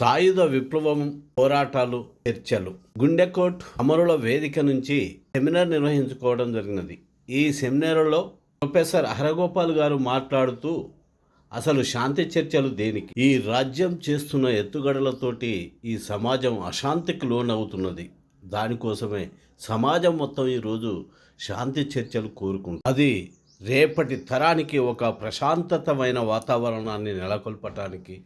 సాయుధ విప్లవం పోరాటాలు చర్చలు గుండెకోట్ అమరుల వేదిక నుంచి సెమినార్ నిర్వహించుకోవడం జరిగినది. ఈ సెమినార్లో ప్రొఫెసర్ హరగోపాల్ గారు మాట్లాడుతూ అసలు శాంతి చర్చలు దేనికి, ఈ రాజ్యం చేస్తున్న ఎత్తుగడలతోటి ఈ సమాజం అశాంతికి లోనవుతున్నది, దానికోసమే సమాజం మొత్తం ఈరోజు శాంతి చర్చలు కోరుకుంటుంది. అది రేపటి తరానికి ఒక ప్రశాంతతమైన వాతావరణాన్ని నెలకొల్పటానికి,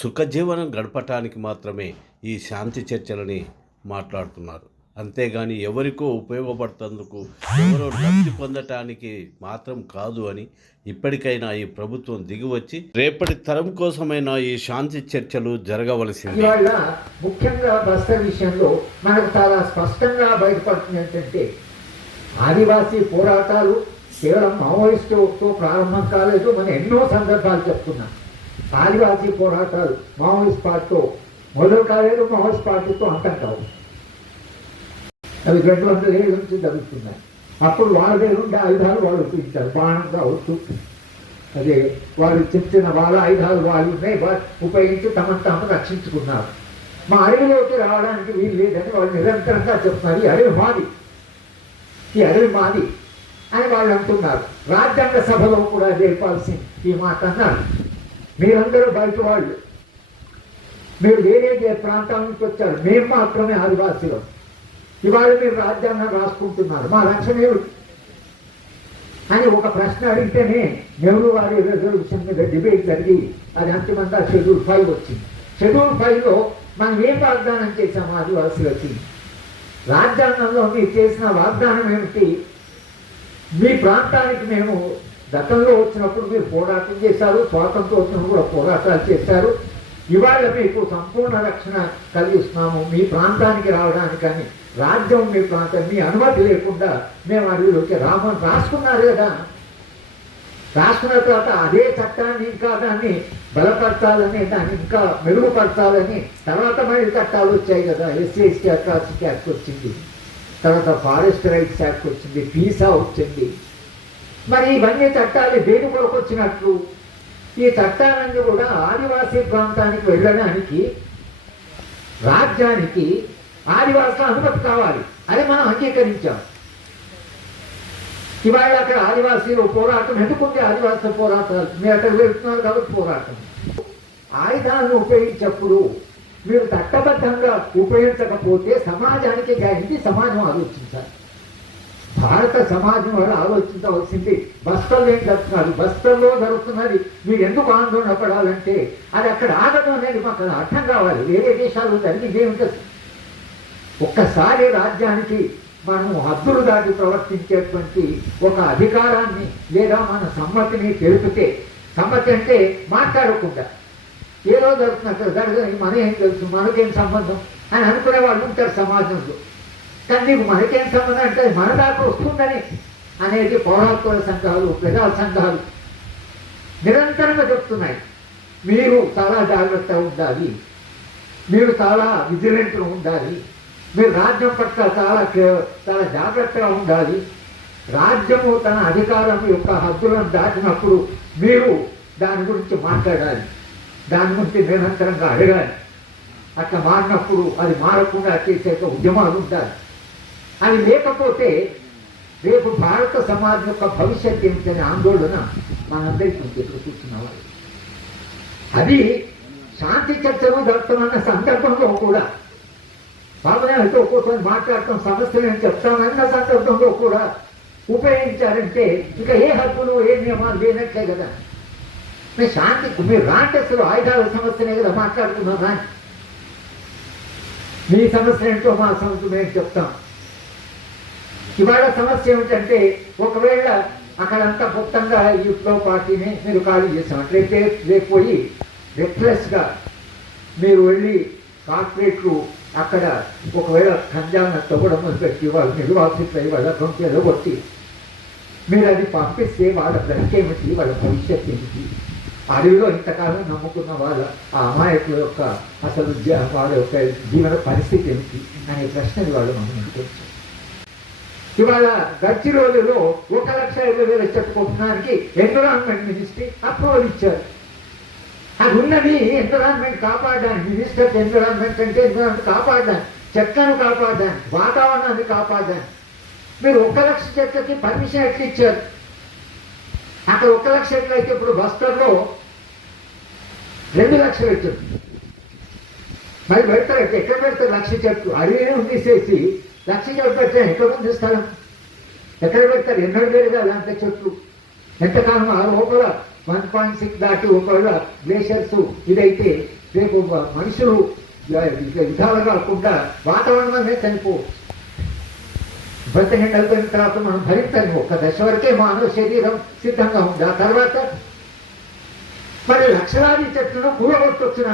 సుఖజీవనం గడపటానికి మాత్రమే ఈ శాంతి చర్చలని మాట్లాడుతున్నారు. అంతేగాని ఎవరికో ఉపయోగపడుతందుకు, ఎవరో లబ్ధి పొందటానికి మాత్రం కాదు అని ఇప్పటికైనా ఈ ప్రభుత్వం దిగివచ్చి రేపటి తరం కోసమైనా ఈ శాంతి చర్చలు జరగవలసింది. ఇవాళ ముఖ్యంగా బస్తర్ విషయంలో మనకు చాలా స్పష్టంగా బయటపడుతుంది ఏంటంటే, ఆదివాసీ పోరాటాలు కేవలం మావోయిస్టుతో ప్రారంభం కాలేదు. మనం ఎన్నో సందర్భాలు చెప్తున్నాం. ఆదివాసీ పోరాటాలు మావోయిస్ట్ పార్టీతో మొదలు కాలేదు, మావోయిస్ట్ పార్టీతో అంతం కావు. అవి 200 ఏళ్ళ నుంచి జరుగుతున్నాయి. అప్పుడు వాళ్ళ దగ్గర ఉండే ఆయుధాలు వాళ్ళు ఉపయోగించారు. బాణం కావచ్చు, అదే వాళ్ళు చిన్న వాళ్ళ ఆయుధాలు వాళ్ళు ఉన్నాయి, ఉపయోగించి తమను తాము రక్షించుకున్నారు. మా అడవిలోకి రావడానికి వీలు లేదని వాళ్ళు నిరంతరంగా చెప్తున్నారు. ఈ అడవి మాది, ఈ అడవి మాది అని వాళ్ళు అంటున్నారు. రాజ్యాంగ సభలో కూడా జయపాల్ సింగ్ ఈ మాట అన్నారు. మీరందరూ బయట వాళ్ళు, మీరు వేరే ప్రాంతాల నుంచి వచ్చారు, మేము మాత్రమే ఆదివాసీలో. ఇవాళ మీరు రాజ్యాంగం రాసుకుంటున్నారు, మా రక్షణ ఏమిటి అని ఒక ప్రశ్న అడిగితేనే నెహ్రూ వారి రెజల్యూషన్ మీద డిబేట్ జరిగి అది అంతిమంగా షెడ్యూల్ 5 వచ్చింది. షెడ్యూల్ 5లో మనం ఏం వాగ్దానం చేశాము ఆదివాసీలకి? రాజ్యాంగంలో మీరు చేసిన వాగ్దానం ఏమిటి? మీ ప్రాంతానికి మేము గతంలో వచ్చినప్పుడు మీరు పోరాటం చేశారు, స్వాతంత్రం వచ్చినప్పుడు కూడా పోరాటాలు చేశారు. ఇవాళ మీకు సంపూర్ణ రక్షణ కలిగిస్తున్నాము మీ ప్రాంతానికి రావడానికి. కానీ రాజ్యం మీ ప్రాంతం మీ అనుమతి లేకుండా మేము అడవిలోకి రామని రాసుకున్నారు కదా. రాసుకున్న తర్వాత అదే చట్టాన్ని ఇంకా దాన్ని బలపరచాలని, దాన్ని ఇంకా మెరుగుపరచాలని తర్వాత మరి చట్టాలు వచ్చాయి కదా. ఎస్సీ అట్రాసిటీ యాక్ట్ వచ్చింది, తర్వాత ఫారెస్ట్ రైట్స్ యాక్ట్ వచ్చింది, పీసా వచ్చింది. మరి ఇవన్నీ చట్టాలు దేని కొరకు వచ్చినట్లు? ఈ చట్టాలన్నీ కూడా ఆదివాసీ ప్రాంతానికి వెళ్ళడానికి రాజ్యానికి ఆదివాసుల అనుమతి కావాలి. అది మనం అంగీకరించాం. ఇవాళ అక్కడ ఆదివాసీలు పోరాటం ఎందుకుంది? ఆదివాసుల పోరాటాలు మీరు అక్కడ వెళ్తున్నారు కాబట్టి పోరాటం. ఆయుధాలను ఉపయోగించినప్పుడు మీరు చట్టబద్ధంగా ఉపయోగించకపోతే సమాజానికి గ్యారెంటీ. సమాజం ఆలోచించాలి. భారత సమాజం వాళ్ళు ఆలోచించవలసింది. బస్తర్లో ఏం జరుగుతున్నారు, బస్తర్లో జరుగుతున్నది మీరు ఎందుకు ఆందోళన పడాలంటే అది అక్కడ ఆగదు అనేది మాకు అర్థం కావాలి. వేరే దేశాల్లో జరిగింది ఏమిటది? ఒక్కసారి రాజ్యానికి మనము హద్దులు దాటి ప్రవర్తించేటువంటి ఒక అధికారాన్ని లేదా మన సమ్మతిని తెలిపితే, సమ్మతి అంటే మాట్లాడకుండా ఏదో జరుగుతున్నట్టు జరగదు, మనకేం తెలుసు, మనకేం సంబంధం అని అనుకునే వాళ్ళు ఉంటారు సమాజంలో. కానీ నీకు మనకేం సంబంధం అంటే మన దాకా వస్తుందని అనేది పౌరాత్వ సంఘాలు, ప్రజా సంఘాలు నిరంతరంగా చెప్తున్నాయి. మీరు చాలా జాగ్రత్తగా ఉండాలి, మీరు చాలా విజిలెంట్గా ఉండాలి, మీరు రాజ్యం పట్ల చాలా జాగ్రత్తగా ఉండాలి. రాజ్యము తన అధికారం యొక్క హద్దులను దాటినప్పుడు మీరు దాని గురించి మాట్లాడాలి, దాని గురించి నిరంతరంగా అడగాలి. అట్లా మారినప్పుడు అది మారకుండా చేసే ఉద్యమాలు ఉండాలి. అది లేకపోతే రేపు భారత సమాజం యొక్క భవిష్యత్ ఏమిటనే ఆందోళన మనందరికీ ఎదురు కూర్చున్నవాళ్ళు. అది శాంతి చర్చలు జరుపుతున్న సందర్భంలో కూడా బాబునాయతో ఒక్కొక్కరు మాట్లాడటం సమస్యలు అని చెప్తామన్న సందర్భంలో కూడా ఉపయోగించారంటే ఇక ఏ హద్దులు ఏ నియమాలు లేనట్లే కదా. మీరు శాంతి మీరు రాంటెస్లో ఆయుధాల సమస్యనే కదా మాట్లాడుతున్నాం. కానీ మీ సమస్య ఏంటో మా సమస్య మేము చెప్తాం. ఇవాళ సమస్య ఏమిటంటే ఒకవేళ అక్కడంతా మొత్తంగా ఈ విప్లవ పార్టీని మీరు ఖాళీ చేస్తాం. రేపు పోయి రెఫ్రెష్గా మీరు వెళ్ళి కార్పొరేట్లు అక్కడ ఒకవేళ ఖంజాన్ని తవ్వడం మొదలుపెట్టి వాళ్ళు నిర్వాసితులై వాళ్ళ అకౌంట్లో కొట్టి మీరు అది పంపిస్తే వాళ్ళ బ్రతికేమిటి, వాళ్ళ భవిష్యత్ ఏమిటి? అడవిలో ఇంతకాలం నమ్ముకున్న వాళ్ళ ఆ అమాయకుల యొక్క అసలు వాళ్ళ యొక్క జీవన పరిస్థితి ఏమిటి అనే ప్రశ్నలు వాళ్ళు మనం ఇంటికి ఇవాళ గడ్చిరోలులో 1,50,000 చెట్టు కొట్టడానికి ఎన్విరాన్మెంట్ మినిస్ట్రీ అప్రూవల్ ఇచ్చారు. అది ఉన్నది ఎన్విరాన్మెంట్ కాపాడడానికి, మినిస్టర్ ఆఫ్ ఎన్విరాన్మెంట్ అంటే ఎన్విరాన్మెంట్ కాపాడడానికి, చెట్లను కాపాడడానికి, వాతావరణాన్ని కాపాడడానికి. మీరు 1,00,000 చెట్లకి పర్మిషన్ ఎట్లా ఇచ్చారు? అక్కడ 1,00,000 చెట్లు అయితే ఇప్పుడు బస్తర్లో 2,00,000 చెట్లు మరి పెడతారు. ఎక్కడ పెడతారు? 1,00,000 చెట్లు అడవినే తీసేసి 1,00,000 చెట్లు పెడితే ఎక్కడ ఉంది స్థలం? ఎక్కడ పెడతారు? ఎన్నడూ వేరు కదా అంత చెట్లు. ఎంతకాలం ఆ లోపల 1.6 దాటి ఒకవేళ గ్లేషియర్స్ ఇదైతే రేపు మనుషులు విధాలు కాకుండా వాతావరణమే చనిపోవచ్చు. బ్రతకండి అయిపోయిన తర్వాత మనం భరించాలి. ఒక దశ వరకే మానవ శరీరం సిద్ధంగా ఉంది. ఆ తర్వాత మరి లక్షలాది చెట్లను కూలగొట్టొచ్చిన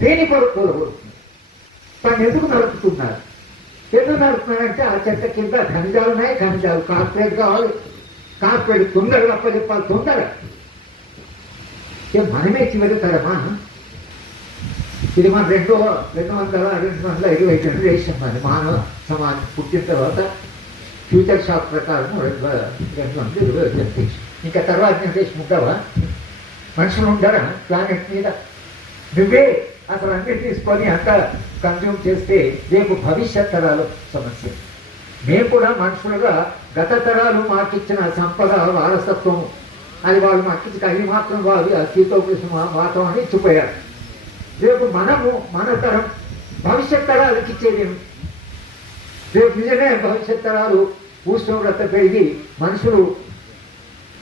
దేని కొరకు కూలగొడుతున్నారు? తను ఎందుకు నడుపుతున్నారు? ఎందుకు నడుపుతున్నారంటే ఆ చెట్ల కింద ఖనిజాలు ఉన్నాయి. ఖనిజాలు కార్పొరేట్ కావాలి. కార్పొరేట్ తొందరగా అప్పచెప్పాలి. తొందర మనమే చివరి తరమా? ఇది మన 220 జనరేషన్ మరి మానవ సమాజం పుట్టిన తర్వాత ఫ్యూచర్ షాక్ ప్రకారం 220 జనరేషన్. ఇంకా తర్వాత జనరేషన్ ఉండవా? మనుషులు ఉండరా ప్లానెట్ మీద? నువ్వే అసలు అన్ని తీసుకొని అంతా కన్జ్యూమ్ చేస్తే రేపు భవిష్యత్ తరాలు సమస్య. మేము కూడా మనుషులుగా గత తరాలు మాకిచ్చిన సంపద వారసత్వం అది వాళ్ళు మాకిచ్చి అవి మాత్రం వాళ్ళు ఆ శీతోకృష్ణ వాతావరణం ఇచ్చిపోయారు. రేపు మనము మన తరం భవిష్యత్ తరాలకు ఇచ్చేదేమి? రేపు నిజమే భవిష్యత్ తరాలు ఉష్ణోగ్రత పెరిగి మనుషులు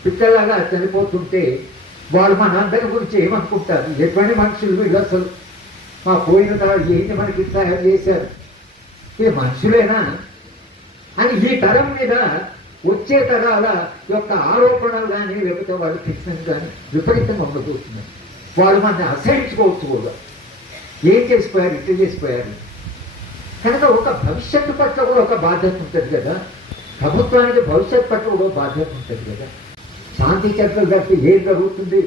పిచ్చలాగా చనిపోతుంటే వాళ్ళు మన అందరి గురించి ఏమనుకుంటారు? ఎటువంటి మనుషులు వీళ్ళు అసలు? మా పోయిన తరాలు ఏంటి మనకి ఇట్లా చేశారు? ఇది మనుషులేనా అని ఈ తరం మీద వచ్చే తరాల యొక్క ఆరోపణలు కానీ లేకపోతే వాళ్ళు ఫిక్షన్ కానీ విపరీతంగా ఉండబోతున్నాయి. వాళ్ళు మనల్ని అసహించుకోవచ్చు కూడా. ఏం చేసిపోయారు? ఇట్లా చేసిపోయారు. కనుక ఒక భవిష్యత్తు పట్ల కూడా ఒక బాధ్యత ఉంటుంది కదా. ప్రభుత్వానికి భవిష్యత్తు పట్ల కూడా బాధ్యత ఉంటుంది కదా. శాంతి చర్చలు జరిపి ఏం జరుగుతుంది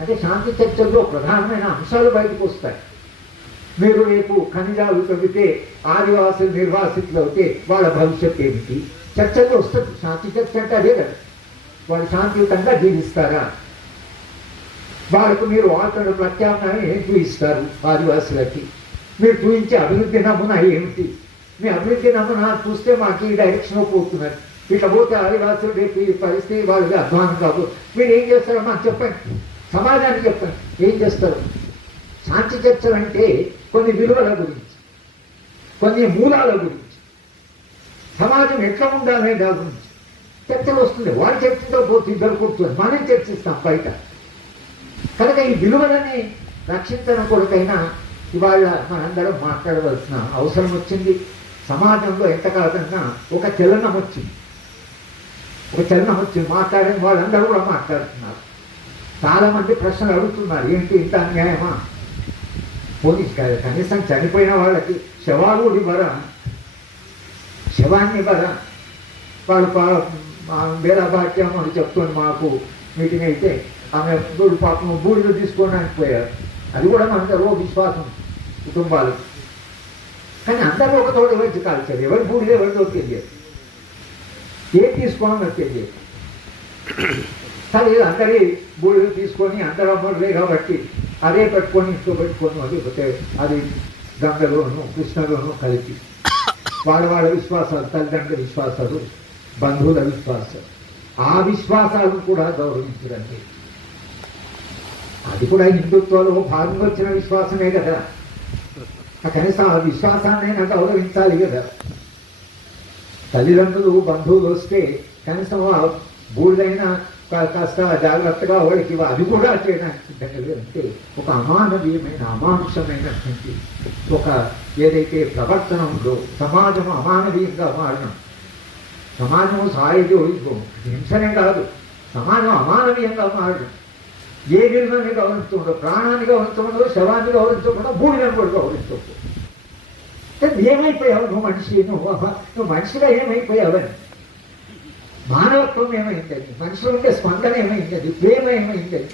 అంటే శాంతి చర్చల్లో ప్రధానమైన అంశాలు బయటకు వస్తాయి. మీరు రేపు ఖనిజాలు తవ్వితే ఆదివాసులు నిర్వాసితులు అవుతే వాళ్ళ భవిష్యత్తు ఏమిటి? చర్చల్లో వస్తుంది. శాంతి చర్చ అంటే అదే కదా. వాళ్ళు శాంతియుతంగా జీవిస్తారా? వాళ్ళకు మీరు ఆల్టర్నేటివ్ ప్రత్యామ్నాయం ఏం చూపిస్తారు ఆదివాసులకి? మీరు చూపించే అభివృద్ధి నమూనా ఏమిటి? మీ అభివృద్ధి నమూనా చూస్తే మాకు ఈ డైరెక్షన్లో పోతున్నారు. ఇట్లా పోతే ఆదివాసులు రేపు ఈ పరిస్థితి వాళ్ళకి అధ్వానం కాదు. మీరు ఏం చేస్తారో మాకు చెప్పండి, సమాజానికి చెప్పండి ఏం చేస్తారు. శాంతి చర్చలు అంటే కొన్ని విలువల గురించి, కొన్ని మూలాల గురించి, సమాజం ఎట్లా ఉండాలనే దాని గురించి చర్చలు వస్తుంది. వాళ్ళు చర్చతో పోతే ఇద్దరు కూర్చొని మనం చర్చిస్తాం బయట. కనుక ఈ విలువలని రక్షించడం కొరకైనా ఇవాళ మనందరం మాట్లాడవలసిన అవసరం వచ్చింది. సమాజంలో ఎంతకాలన్నా ఒక చలనం వచ్చింది. మాట్లాడని వాళ్ళందరూ కూడా మాట్లాడుతున్నారు. చాలామంది ప్రశ్నలు అడుగుతున్నారు, ఏంటి ఇంత అన్యాయమా? పోలీస్ కనీసం చనిపోయిన వాళ్ళకి శవాలు ఇవ్వరా? శవాన్ని ఇవ్వరా? వాళ్ళు బేరాబాట్యం అని చెప్తుంది మాకు మీటింగ్ అయితే. ఆమె పాపం బూడిలో తీసుకోవడానికి పోయారు. అది కూడా మనందరూ విశ్వాసం కుటుంబాలు. కానీ అందరూ ఒక తోడు వచ్చి కాల్చారు. ఎవరి బూడిలో ఎవరితో తెలియదు, ఏం తీసుకోవాలని తెలియదు. సరే అందరి బూడిలు తీసుకొని అందరూ అమ్మలే కాబట్టి అదే పెట్టుకొని ఇంట్లో పెట్టుకొని లేకపోతే అది గంగలోను కృష్ణలోను కలిపి వాళ్ళ విశ్వాసాలు, తల్లిదండ్రుల విశ్వాసాలు, బంధువుల విశ్వాసాలు, ఆ విశ్వాసాలను కూడా గౌరవించడండి. అది కూడా హిందుత్వంలో భాగంగా వచ్చిన విశ్వాసమే కదా. కనీసం ఆ విశ్వాసాన్నైనా గౌరవించాలి కదా. తల్లిదండ్రులు బంధువులు వస్తే కనీసం ఆ బూడిదైనా కాస్త జాగ్రత్తగా వాడికి అది కూడా చేయడానికి సిద్ధంగా అంటే ఒక అమానవీయమైన అమానుషమైనటువంటి ఒక ఏదైతే ప్రవర్తన ఉందో సమాజం అమానవీయంగా మారడం. సమాజము సాయుధ హింసనే కాదు, సమాజం అమానవీయంగా మారడం. ఏ విలువని గౌరవించకుండా, ప్రాణాన్ని గౌరవించకుండా, శవాన్ని గౌరవించకుండా, బూడిదని కూడా గౌరవించకూడదు. ఏమైపోయావు నువ్వు మనిషి? నువ్వు మనిషిగా ఏమైపోయావని. మానవత్వం ఏమైందని, మనిషిలో ఉండే స్పందన ఏమైందని, ప్రేమ ఏమైందని.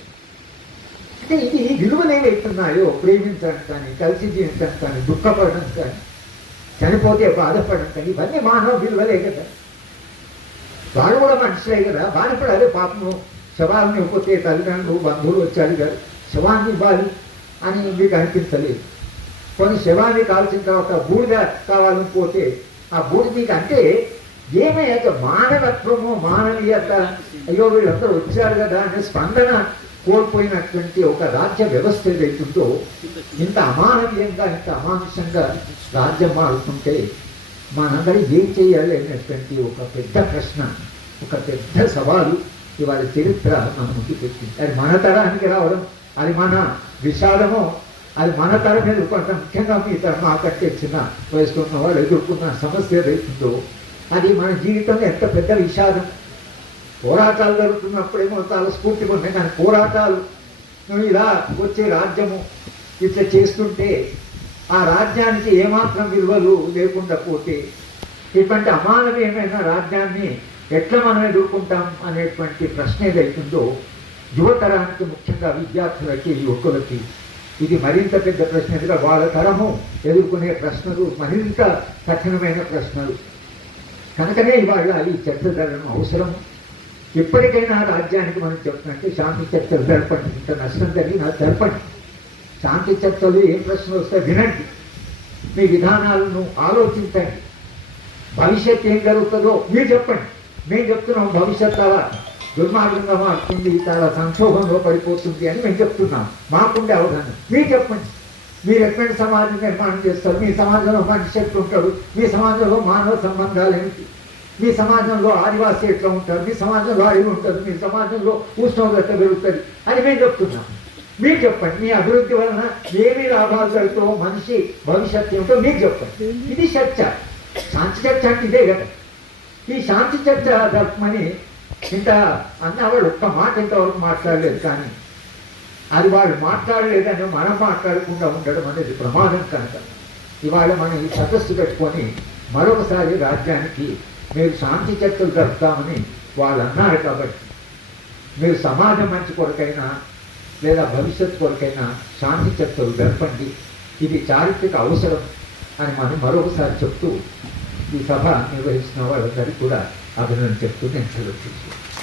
అంటే ఇది విలువలు ఏమవుతున్నాయో ప్రేమించడం కానీ, కలిసి జీవించడం కానీ, దుఃఖపడడం కానీ, చనిపోతే బాధపడడం కానీ, ఇవన్నీ మానవ విలువలే కదా. వాళ్ళు కూడా మనుషులే కదా, వారికి కూడా అదే పాపము శవాన్ని ఇవ్వకపోతే తల్లిదండ్రులు బంధువులు వచ్చారు కదా, శవాన్ని ఇవ్వాలి అని మీకు అనిపించలేదు. కొన్ని శవాన్ని కాల్చిన తర్వాత బూడిద కావాలని పోతే ఆ బూడిదకి అంటే ఏమయ్యాక మానవత్వము మానవీయత, అయ్యో వీళ్ళందరూ వచ్చారు కదా అనే స్పందన కోల్పోయినటువంటి ఒక రాజ్య వ్యవస్థ ఏదైతుందో, ఇంత అమానవీయంగా ఇంత అమానుషంగా రాజ్యం మారుతుంటే మనందరూ ఏం చేయాలి అనేటువంటి ఒక పెద్ద ప్రశ్న, ఒక పెద్ద సవాలు ఇవాళ చరిత్ర మన ముందుకు పెట్టింది. అది మన తరానికి రావడం, అది మన విషాదము, అది మన తరం ఎదుర్కొంటాం. ముఖ్యంగా మీ తరం మాకంటే చిన్న వయసులో ఉన్న వాళ్ళు ఎదుర్కొన్న సమస్య ఏదైతుందో అది మన జీవితంలో ఎంత పెద్ద విషాదం. పోరాటాలు జరుగుతున్నప్పుడేమో చాలా స్ఫూర్తిగా ఉన్నాయి, కానీ పోరాటాలు ఇలా వచ్చే రాజ్యము ఇట్లా చేస్తుంటే ఆ రాజ్యానికి ఏమాత్రం విలువలు లేకుండా పోతే ఇటువంటి అమానవీయమైన రాజ్యాన్ని ఎట్లా మనం ఎదుర్కొంటాం అనేటువంటి ప్రశ్న ఏదైతుందో యువతరానికి, ముఖ్యంగా విద్యార్థులకి, యువకులకి ఇది మరింత పెద్ద ప్రశ్న. ఎందుకంటే వాళ్ళ తరము ఎదుర్కొనే ప్రశ్నలు మరింత కఠినమైన ప్రశ్నలు. కనుకనే ఇవాళ ఈ చర్చ జరగడం అవసరం. ఎప్పటికైనా రాజ్యానికి మనం చెప్తున్నట్టే శాంతి చర్చలు జరపండి, ఇంత నష్టం జరిగినా జరపండి. శాంతి చర్చలు ఏం ప్రశ్నలు వస్తాయి వినండి, మీ విధానాలను ఆలోచించండి, భవిష్యత్తు ఏం జరుగుతుందో మీరు చెప్పండి. మేము చెప్తున్నాం భవిష్యత్తు అలా దుర్మార్గంగా మారుతుంది, చాలా సంక్షోభంలో పడిపోతుంది అని మేము చెప్తున్నాం. మాకుండే అవగాహన మీరు చెప్పండి. మీరు ఎటువంటి సమాజం నిర్మాణం చేస్తారు, మీ సమాజంలో మనిషి ఎట్లా ఉంటాడు, మీ సమాజంలో మానవ సంబంధాలు ఏమిటి, మీ సమాజంలో ఆదివాసీ ఎట్లా ఉంటారు, మీ సమాజంలో అడవి ఉంటుంది, మీ సమాజంలో ఉష్ణోగ్రత పెరుగుతుంది అని మేము చెప్తున్నాం. మీరు చెప్పండి, మీ అభివృద్ధి వలన ఏమి లాభాలు జరుగుతాయో, మనిషి భవిష్యత్తు ఏమిటో మీరు చెప్పండి. ఇది చర్చ. శాంతి చర్చ అంటే ఇదే కదా. ఈ శాంతి చర్చ జరపమని ఇంత అన్నవాళ్ళు ఒక్క మాట ఇంతవరకు మాట్లాడలేదు. కానీ అది వాళ్ళు మాట్లాడలేదని మనం మాట్లాడకుండా ఉండడం అనేది ప్రమాదం. కనుక ఇవాళ మనం ఈ సదస్సు పెట్టుకొని మరొకసారి రాజ్యానికి మీరు శాంతి చర్చలు జరుపుతామని వాళ్ళు అన్నారు. కాబట్టి మీరు సమాజం మంచి కొరకైనా లేదా భవిష్యత్తు కొరకైనా శాంతి చర్చలు జరపండి, ఇది చారిత్రక అవసరం అని మనం మరొకసారి చెప్తూ ఈ సభ నిర్వహిస్తున్న వాళ్ళందరికీ కూడా అభినందన చెప్తూ నేను సెలవు తీసుకుంటాను.